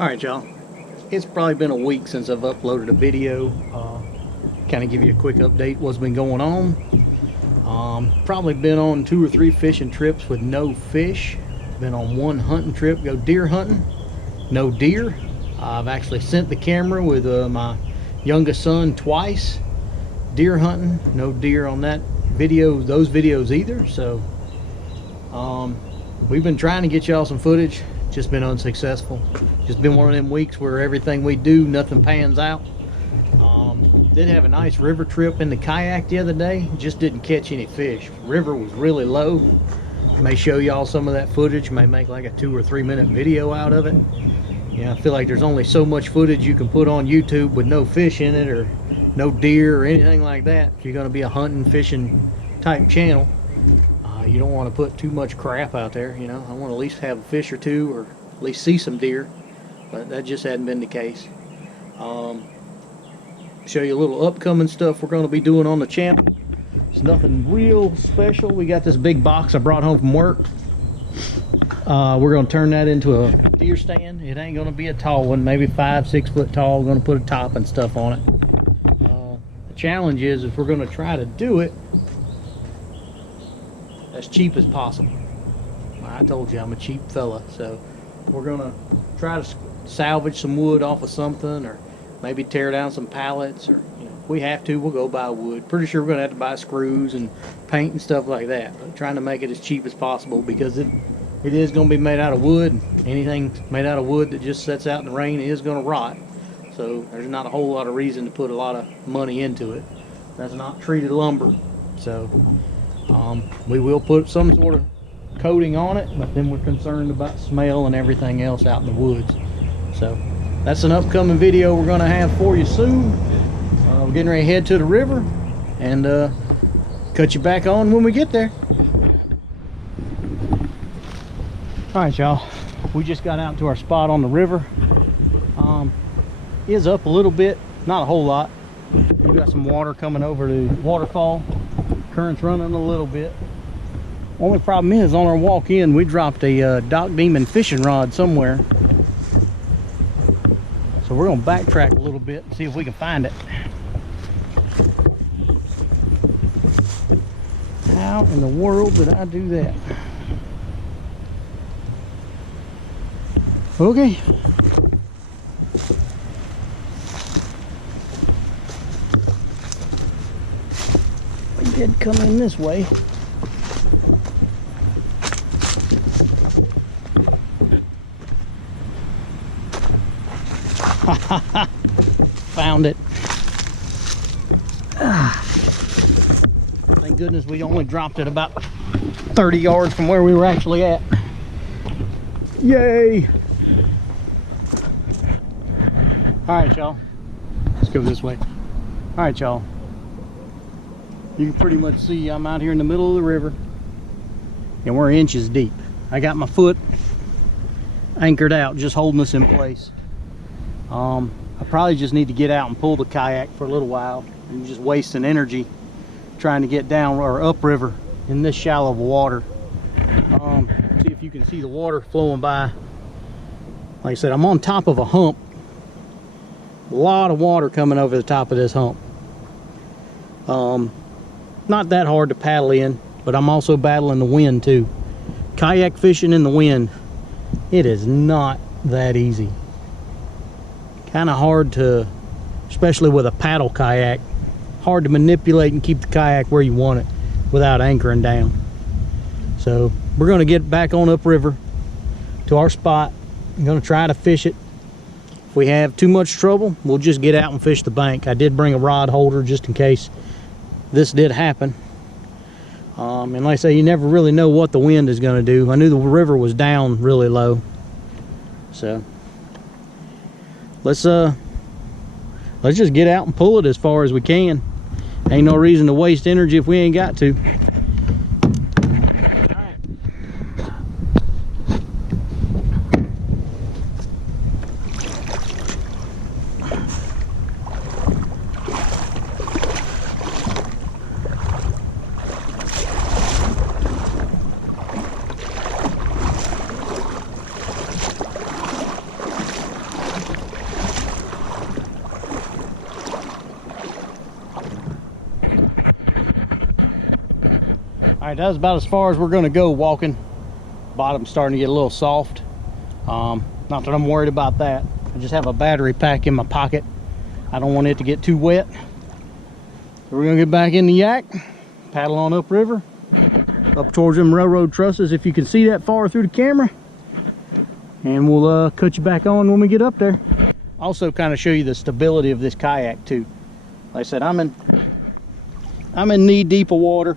Alright y'all, it's probably been a week since I've uploaded a video. Kind of give you a quick update what's been going on. Probably been on 2 or 3 fishing trips with no fish. Been on 1 hunting trip, go deer hunting, no deer. I've actually sent the camera with my youngest son twice. Deer hunting, no deer on that video, those videos either. So we've been trying to get y'all some footage, just been unsuccessful. Just been one of them weeks where everything we do, nothing pans out. Did have a nice river trip in the kayak the other day, just didn't catch any fish. River was really low. May show y'all some of that footage, may make like a 2 or 3 minute video out of it. Yeah, I feel like there's only so much footage you can put on YouTube with no fish in it or no deer or anything like that. If you're going to be a hunting, fishing type channel, you don't want to put too much crap out there. You know, I want to at least have a fish or two, or at least see some deer, but that just hadn't been the case. Show you a little upcoming stuff we're going to be doing on the channel. It's nothing real special. We got this big box I brought home from work. We're going to turn that into a deer stand. It ain't going to be a tall one, maybe 5-6 foot tall. We're going to put a top and stuff on it. The challenge is if we're going to try to do it as cheap as possible. I told you I'm a cheap fella, so we're going to try to salvage some wood off of something, or maybe tear down some pallets, or if we have to, we'll go buy wood. Pretty sure we're going to have to buy screws and paint and stuff like that, but trying to make it as cheap as possible, because it is going to be made out of wood. Anything made out of wood that just sits out in the rain is going to rot, so there's not a whole lot of reason to put a lot of money into it. That's not treated lumber, so we will put some sort of coating on it, but then we're concerned about smell and everything else out in the woods. So that's an upcoming video we're going to have for you soon. We're getting ready to head to the river and cut you back on when we get there. Alright y'all, we just got out to our spot on the river. It is up a little bit, not a whole lot. We got some water coming over the waterfall. Current's running a little bit. Only problem is, on our walk in, we dropped a Doc Demon fishing rod somewhere. So we're going to backtrack a little bit and see if we can find it. How in the world did I do that? Okay. We did come in this way. Found it. Thank goodness we only dropped it about 30 yards from where we were actually at. Yay! Alright y'all, let's go this way. Alright y'all, you can pretty much see I'm out here in the middle of the river and we're inches deep. I got my foot anchored out, just holding us in place. I probably just need to get out and pull the kayak for a little while. I'm just wasting energy trying to get down or upriver in this shallow of water. See if you can see the water flowing by. Like I said, I'm on top of a hump. A lot of water coming over the top of this hump. Not that hard to paddle in, but I'm also battling the wind too. Kayak fishing in the wind, it is not that easy. Kind of hard to, especially with a paddle kayak, hard to manipulate and keep the kayak where you want it without anchoring down. So we're going to get back on upriver to our spot. I'm going to try to fish it. If we have too much trouble, we'll just get out and fish the bank. I did bring a rod holder just in case this did happen. And like I say, you never really know what the wind is going to do. I knew the river was down really low, so let's just get out and pull it as far as we can. Ain't no reason to waste energy if we ain't got to. right, that's about as far as we're going to go walking. Bottom's starting to get a little soft. Not that I'm worried about that. I just have a battery pack in my pocket. I don't want it to get too wet. So we're going to get back in the yak, paddle on upriver, up towards them railroad trusses, if you can see that far through the camera. And we'll cut you back on when we get up there. Also kind of show you the stability of this kayak too. Like I said, I'm in knee deep of water.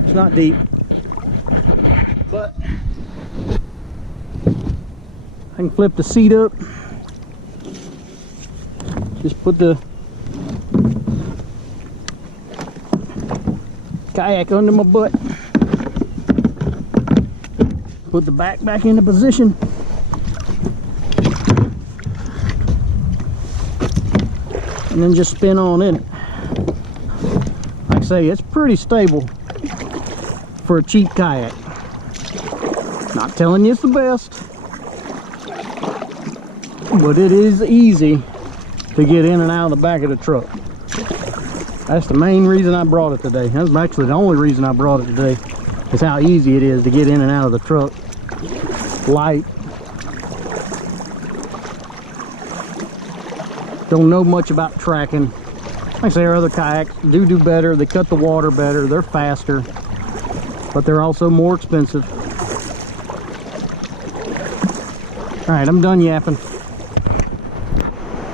It's not deep, but I can flip the seat up. Just put the kayak under my butt. Put the back into position. And then just spin on in it. Like I say, it's pretty stable for a cheap kayak. Not telling you it's the best, but it is easy to get in and out of the back of the truck. That's the main reason I brought it today. That's actually the only reason I brought it today, is how easy it is to get in and out of the truck. Light. Don't know much about tracking. Like I say, our other kayaks do better. They cut the water better. They're faster, but they're also more expensive. All right, I'm done yapping.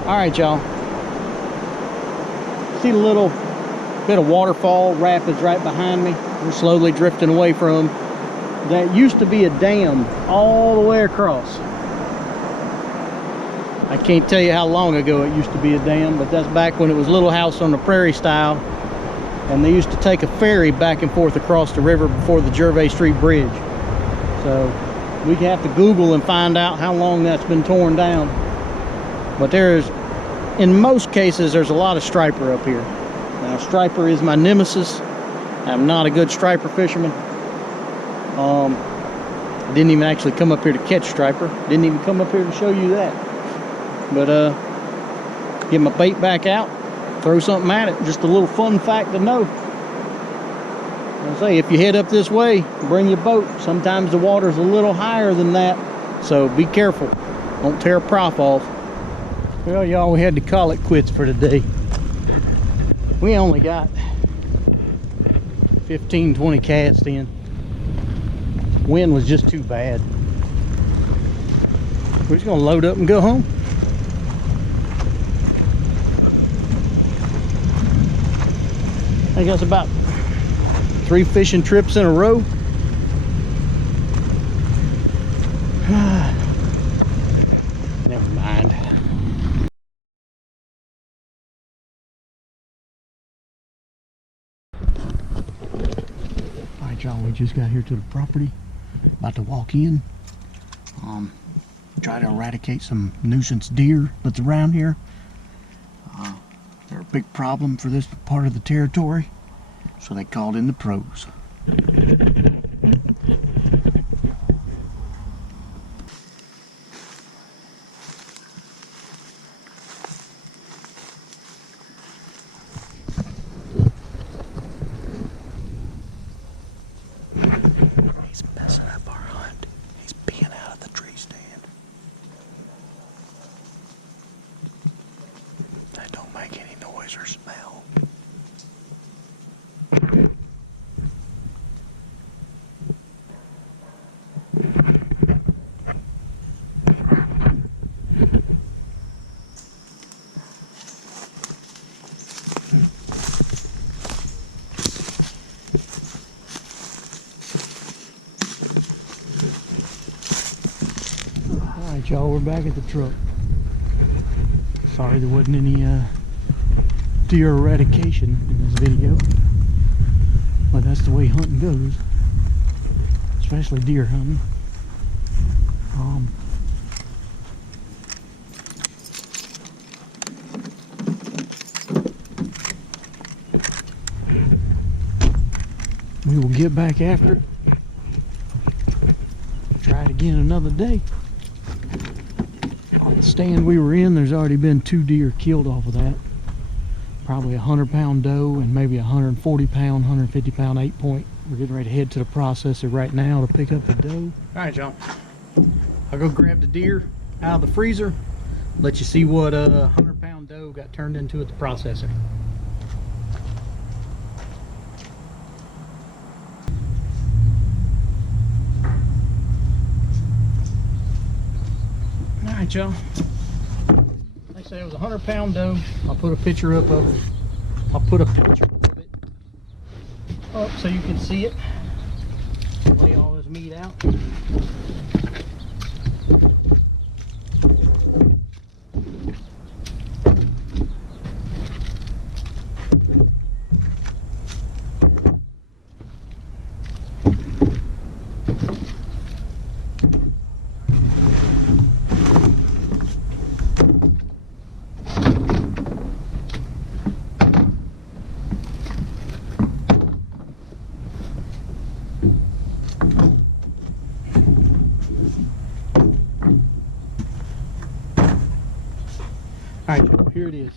All right, y'all. See the little bit of waterfall rapids right behind me? We're slowly drifting away from them. That used to be a dam all the way across. I can't tell you how long ago it used to be a dam, but that's back when it was Little House on the Prairie style, and they used to take a ferry back and forth across the river before the Gervais Street Bridge. So we have to Google and find out how long that's been torn down. But in most cases, there's a lot of striper up here. Now, striper is my nemesis. I'm not a good striper fisherman. I didn't even actually come up here to catch striper. Didn't even come up here to show you that. But get my bait back out, throw something at it. Just a little fun fact to know. I say, if you head up this way, bring your boat. Sometimes the water's a little higher than that, so be careful. Don't tear a prop off. Well, y'all, we had to call it quits for today. We only got 15-20 casts in. Wind was just too bad. We're just gonna load up and go home. I guess about 3 fishing trips in a row. Never mind. All right, y'all, we just got here to the property. About to walk in. Try to eradicate some nuisance deer that's around here. They're a big problem for this part of the territory, so they called in the pros. He's messing up our hunt. He's peeing out of the tree stand. That don't make any noise or smell. Alright, y'all, we're back at the truck. Sorry there wasn't any deer eradication in this video, but that's the way hunting goes, especially deer hunting. We will get back after it. Try it again another day. On the stand we were in, there's already been 2 deer killed off of that. probably 100-pound doe and maybe 140-pound, 150-pound 8-point. We're getting ready to head to the processor right now to pick up the doe. All right, y'all. I'll go grab the deer out of the freezer. Let you see what a 100-pound doe got turned into at the processor. All right, y'all. Like I said, it was a 100-pound doe. I'll put a picture up of it. I'll put a picture of it up so you can see it. Lay all this meat out. Alright, here it is.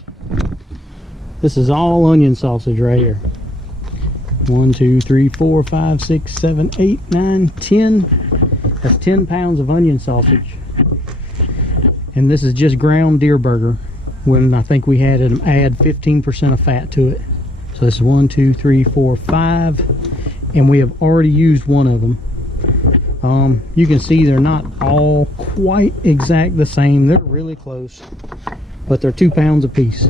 This is all onion sausage right here. 1, 2, 3, 4, 5, 6, 7, 8, 9, 10. That's 10 pounds of onion sausage. And this is just ground deer burger, when I think we had to add 15% of fat to it. So this is 1, 2, 3, 4, 5. And we have already used one of them. You can see they're not all quite exact the same. They're really close. But they're 2 pounds a piece.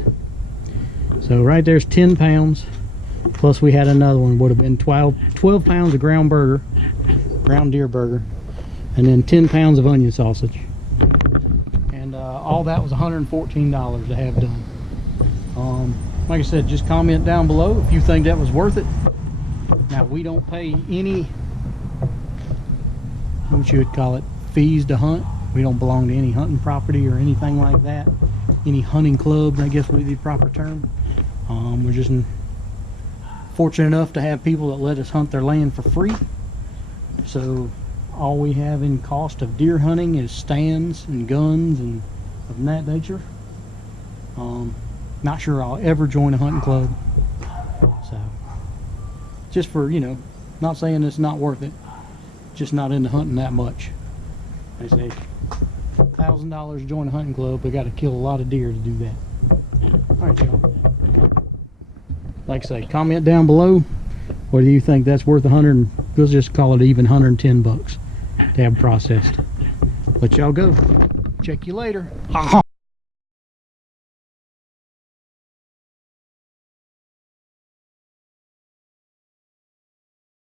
So right there's 10 pounds. Plus we had another one, would have been 12 pounds of ground deer burger. And then 10 pounds of onion sausage. And all that was $114 to have done. Like I said, just comment down below if you think that was worth it. Now we don't pay any, what you would call it, fees to hunt. We don't belong to any hunting property or anything like that. Any hunting clubs, I guess would be the proper term. We're just fortunate enough to have people that let us hunt their land for free. So all we have in cost of deer hunting is stands and guns and of that nature. Not sure I'll ever join a hunting club. So just for, you know, not saying it's not worth it, just not into hunting that much. They say $1,000 to join a hunting club, we got to kill a lot of deer to do that. All right, y'all. Like I say, comment down below whether you think that's worth 100. We'll just call it even 110 bucks to have processed. Let y'all go. Check you later.